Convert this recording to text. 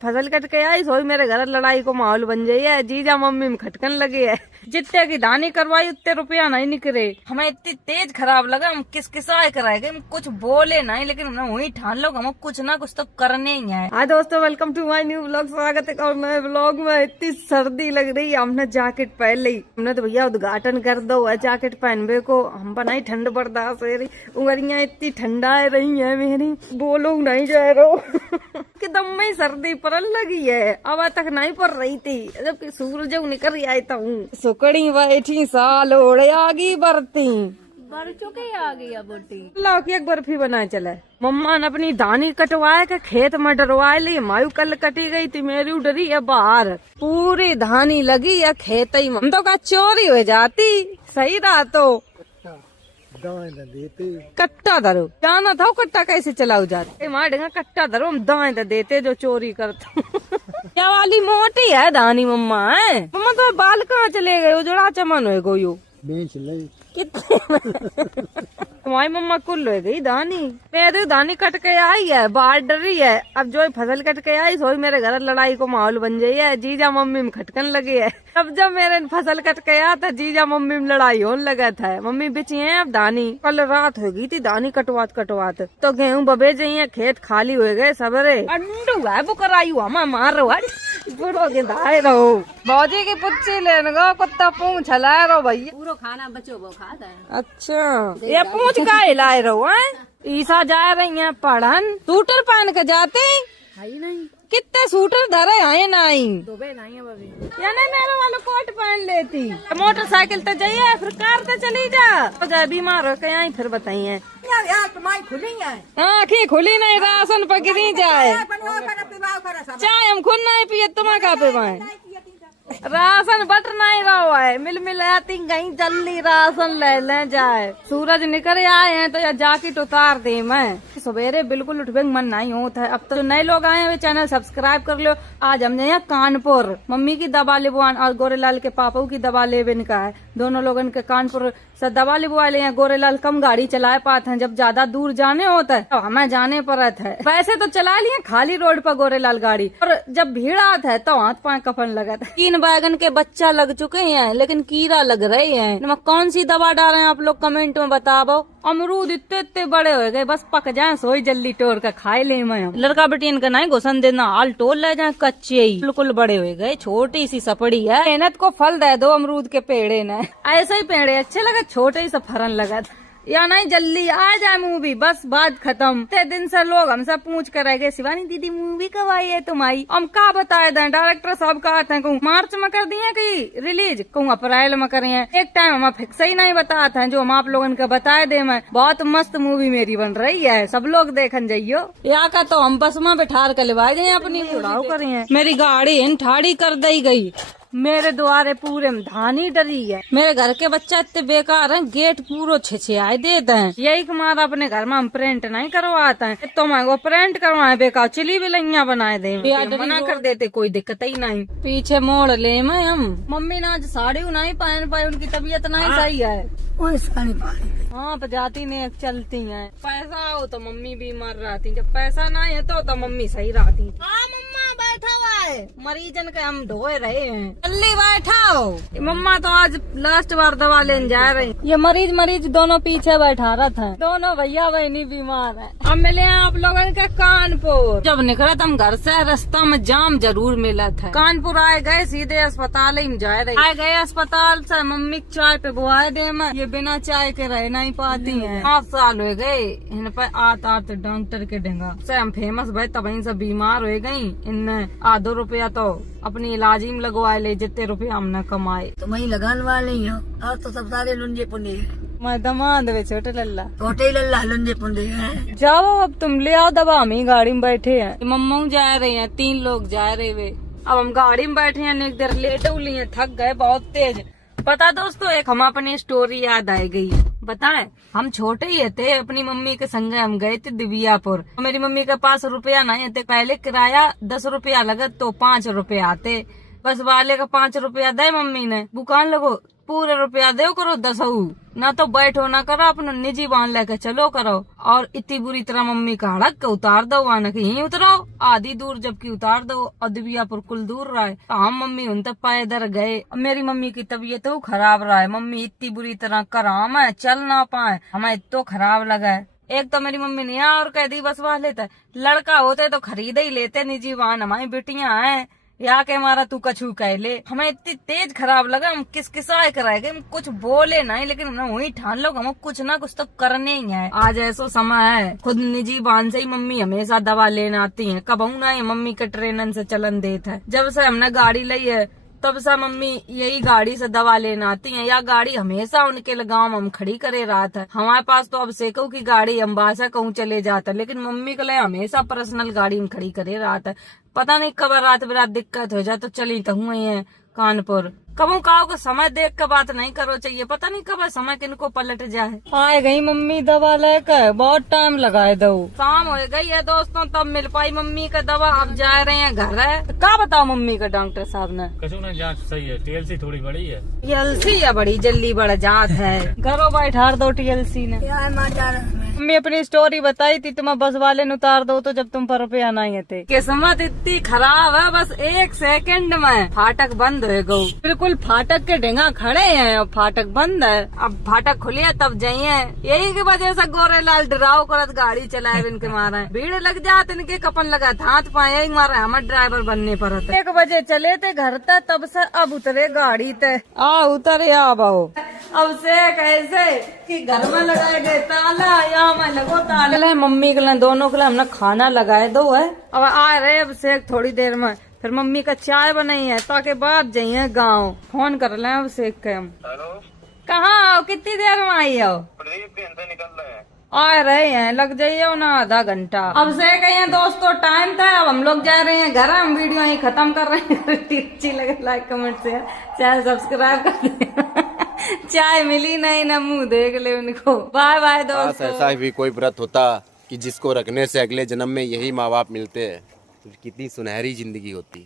फसल कट के आई सोई मेरे घर लड़ाई को माहौल बन जाई है। जीजा मम्मी में खटकन लगे है। जितने की दानी करवाई उतने रुपया नहीं निकले। हमें इतनी तेज खराब लगा, हम किसकिसाए कराएंगे, हम कुछ बोले नहीं, लेकिन हमने वही ठान लो हम कुछ ना कुछ तो करने ही है। हाँ दोस्तों, welcome to my new vlog. स्वागत है और नए व्लॉग में। इतनी सर्दी लग रही है, हमने जैकेट पहन ली। हमने तो भैया उद्घाटन कर दो है जैकेट पहनबे को। हम बनाई ठंड बर्दाश्त है रही, उंगलियां इतनी ठंडा रही है मेरी, बोलो नहीं जा रहा कि दम में सर्दी पड़न लगी है। अब तक नहीं पड़ रही थी, जबकि सूरज निकल आई था। सुकड़ी बैठी साल ओढ़े आगी बरती बर चुके आ गई बोटी। लाओ की एक बर्फी बनाए चले। मम्मा ने अपनी दानी कटवाए के खेत में डरवाए ली। मायू कल कटी गई थी, मेरी डरी है बाहर। पूरी धानी लगी है खेत ही में, हम तो का चोरी हो जाती। सही रहा तो कट्टा धरो जाना था, कट्टा कैसे चलाऊ जाते मारेगा। कट्टा धरो हम दाएं देते जो चोरी करते क्या वाली मोटी है दानी मम्मा है। मम्मा तो बाल कहाँ चले गए, जोड़ा चमन हो गो यू बेच ले कितने तुम्हारी मम्मा कुल हो गई दानी। मेरी दानी कट के आई है, बाहर डरी है। अब जो फसल कट के आई सोई मेरे घर लड़ाई को माहौल बन जाई है। जीजा मम्मी में खटकन लगे है। अब जब मेरे फसल कट के आया था, जीजा मम्मी में लड़ाई होने लगा था। मम्मी बिची है अब दानी। कल रात हो गई थी दानी कटवात तो गेहूं बबे जाइए, खेत खाली हो गए सबरे। अंडू है बुकर आई हुआ मार रहो के दाए रहो। बौजी की पुच्ची लेने गो, कुत्ता पूंछ हला रहो भैया। पूरा खाना बचो वो खाता है। अच्छा ये पूंछ का हिलाए रहो है। ईसा जा रही है पढ़न, सूटर पहन के जाते है नहीं। कितने सूटर धरे आए नहीं दुबे नहीं है बबी। या नहीं मेरे वाला कोट पहन लेती। मोटरसाइकिल तो जाइए, फिर कार तो चली जा। तो जा बीमार हो के आई फिर बताइए। खुली है आँखें खुली नहीं, राशन पकड़ी जाए। चाय हम खुद नहीं पिए, तुम्हें कहा पे पाए। राशन बट नहीं रहा है, मिल आती कहीं जल्दी राशन ले जाए। सूरज निकल आए हैं तो या जैकेट उतार दे। मैं सवेरे बिल्कुल उठने मन नहीं होता है। अब तो नए लोग आए हैं, वे चैनल सब्सक्राइब कर लो। आज हम यहाँ कानपुर मम्मी की दवा लेबुआन और गोरेलाल के पापा की दवा लेबन का है। दोनों लोगन के कानपुर से दवा लेबुआ ले। गोरेलाल कम गाड़ी चलाए पाते हैं, जब ज्यादा दूर जाने होता है तो हमें जाने पड़ता है। वैसे तो चला लिए खाली रोड पर गोरेलाल गाड़ी, और जब भीड़ आता है तो हाथ पाए कफन लगा था। 3 बैगन के बच्चा लग चुके हैं, लेकिन कीड़ा लग रहे हैं। कौन सी दवा डाल रहे हैं आप लोग कमेंट में बताओ। अमरूद इतने बड़े हो गए, बस पक जाए सोई जल्दी तोड़ कर खाए ले। मैं लड़का बेटी इनका नहीं घुसन देना, हाल तोड़ ले जाए कच्चे ही। बिल्कुल बड़े हो गए, छोटी सी सपड़ी है। मेहनत को फल दे दो अमरूद के पेड़े ने। ऐसे ही पेड़े अच्छे लगे, छोटे ही सा फरन लगा था। या नहीं जल्दी आ जाए मूवी, बस बात खत्म। ते दिन से लोग हमसे पूछ कर रह गए, शिवानी दीदी मूवी कब आई है तुम्हारी। हम का बताए दें, डायरेक्टर साहब का आते हैं। कहूँ मार्च में कर दिए कि रिलीज, कहूँ अप्रैल में करे हैं। एक टाइम हम फिक्स ही नहीं बताते हैं, जो हम आप लोगों को बताए दे। मैं बहुत मस्त मूवी मेरी बन रही है, सब लोग देखन जाइयो। या का तो हम बस में बैठा कर लिवाए जाए अपनी उड़ाव करी है। मेरी गाड़ी इन ठाड़ी कर दी गई, मेरे द्वारे पूरे में धानी डरी है। मेरे घर के बच्चा इतने बेकार हैं, गेट पूरा छिछियाए देते हैं। यही हमारा अपने घर में हम प्रिंट नहीं करवाते हैं, तो मैं वो प्रिंट करवाए बेकार चिली बिलैया बनाए दे। मना कर देते, कोई दिक्कत ही नहीं। पीछे मोड़ ले मैं हम। मम्मी ने आज साड़ी नहीं पहन पाई, उनकी तबीयत नहीं सही है। हाँ जाती नहीं चलती है। पैसा हो तो मम्मी बीमार रहती, जब पैसा नहीं है तो मम्मी सही रहती। बैठा हुआ है मरीजन के, हम ढोए रहे हैं। जल्दी बैठाओ। मम्मा तो आज लास्ट बार दवा लेने जा रही। ये मरीज दोनों पीछे बैठा रहा था। दोनों भैया बहनी बीमार है। अब मिले हैं आप लोगों के कानपुर। जब निकला हम घर से, रास्ता में जाम जरूर मिला था। कानपुर आए गए, सीधे अस्पताल ही जा रहे। आए गए अस्पताल से, मम्मी चाय पे बुआए दे। मैं ये बिना चाय के रह नहीं पाती है। 8 साल हो गए इन पे आत डॉक्टर के डेंगा से हम फेमस भाई, तब से बीमार हो गई। इन आधो रुपया तो अपनी इलाज में लगवाए ले, जितने रुपया हमने कमाए। तो वही लगाने वाले ही हो। आज तो सब सारे लुंजे पुंजे मैं दमाद वे छोटे लल्ला लुंजे पुंजे हैं। जाओ अब तुम ले आओ दवा, हम ही गाड़ी में बैठे हैं। मम्मा जा रहे हैं, 3 लोग जा रहे वे। अब हम गाड़ी में बैठे हैं, एक देर लेटे लिए, थक गए बहुत तेज। पता दोस्तों, एक हम अपनी स्टोरी याद आ गई। बताएं, हम छोटे ही थे, अपनी मम्मी के संग हम गए थे दिव्यापुर। मेरी मम्मी के पास रुपया नहीं थे, पहले किराया 10 रुपया लगा तो 5 रुपया आते। बस वाले का 5 रुपया दे मम्मी ने, दुकान लगो पूरे रुपया दो करो 10, ना तो बैठो ना करो, अपना निजी वाहन लेके चलो करो। और इतनी बुरी तरह मम्मी का हड़क के उतार दो, वाहन के यहीं उतरो आधी दूर, जबकि उतार दो और दिव्यापुर कुल दूर रहा है। तो हम मम्मी उन तक पाए दर गए। मेरी मम्मी की तबीयत तो खराब रहा है, मम्मी इतनी बुरी तरह कराम है, चल ना पाए, हमें तो खराब लगा है। एक तो मेरी मम्मी ने और कह दी बस वाह लेता, लड़का होते तो खरीद ही लेते निजी वाहन, हमारी बेटियां हैं या के मारा तू कछू कह ले। हमें इतनी तेज खराब लगा, हम किसकिसाए कराएंगे, हम कुछ बोले नहीं, लेकिन हमने वही ठान लो हम कुछ ना कुछ तो करने ही है। आज ऐसा समय है, खुद निजी वाहन से ही मम्मी हमेशा दवा लेने आती है, कब ना ये मम्मी के ट्रेनन से चलन देता है। जब से हमने गाड़ी ली है तब से मम्मी यही गाड़ी से दवा लेने आती हैं, या गाड़ी हमेशा उनके गाँव हम खड़ी करे रहा था। हमारे पास तो अब सेको की गाड़ी अम्बासा कहूँ चले जाता, लेकिन मम्मी के लिए हमेशा पर्सनल गाड़ी में खड़ी करे रहा था। पता नहीं कब रात बिरात दिक्कत हो जाए तो चली तो हुए हैं कानपुर। कबू काओ को समय देख के बात नहीं करो चाहिए, पता नहीं कब समय किनको पलट जाए। आए गई मम्मी दवा लेकर, बहुत टाइम लगाए दो, शाम हो गई है दोस्तों तब मिल पाई मम्मी का दवा। अब जा रहे हैं घर है, तो क्या बताओ मम्मी का डॉक्टर साहब ने? कछु ना जांच सही है, टीएलसी थोड़ी बड़ी है। टीएलसी या बड़ी जल्दी बढ़ जात है, घरों बैठा दो टीएलसी ने। क्या मार मम्मी अपनी स्टोरी बताई थी, तुम्हें बस वाले ने उतार दो तो जब तुम पर रुपया नहीं थे। किस्मत इतनी खराब है, बस 1 सेकंड में फाटक बंद हो गई, बिल्कुल फाटक के ढेंगा खड़े हैं और फाटक बंद है। अब फाटक खुलिए तब जाइए, यही की वजह से गोरे लाल डराव करत गाड़ी चलाए इनके मारे, भीड़ लग जात इनके कपन लगा हाथ पाए मारे, हमारे ड्राइवर बनने पर 1 बजे चले थे घर तक, तब से अब उतरे गाड़ी ते उतरे अब से कैसे कि घर में लगाए गए ताला, या मैं लगो ताला। मम्मी के लिए दोनों के लिए हमने खाना लगाए दो है, अब आ रहे अब से थोड़ी देर में, फिर मम्मी का चाय बनाई है ताकि बाद जाइए गाँव। फोन कर ले अब से के हम। हेलो, कहाँ आओ, कितनी देर में आई हो? प्रदीप के अंदर निकल रहे हैं। आ रहे हैं, लग जाइए ना आधा घंटा। अब से कहिए दोस्तों टाइम था, अब हम लोग जा रहे हैं घर, हम वीडियो यही खत्म कर रहे हैं। अच्छी लगे like comment share channel subscribe कर देना। चाय मिली नहीं ना मुंह देख ले उनको। बाय बाय दोस्तों। ऐसा भी कोई व्रत होता कि जिसको रखने से अगले जन्म में यही माँ बाप मिलते हैं, तो कितनी सुनहरी जिंदगी होती।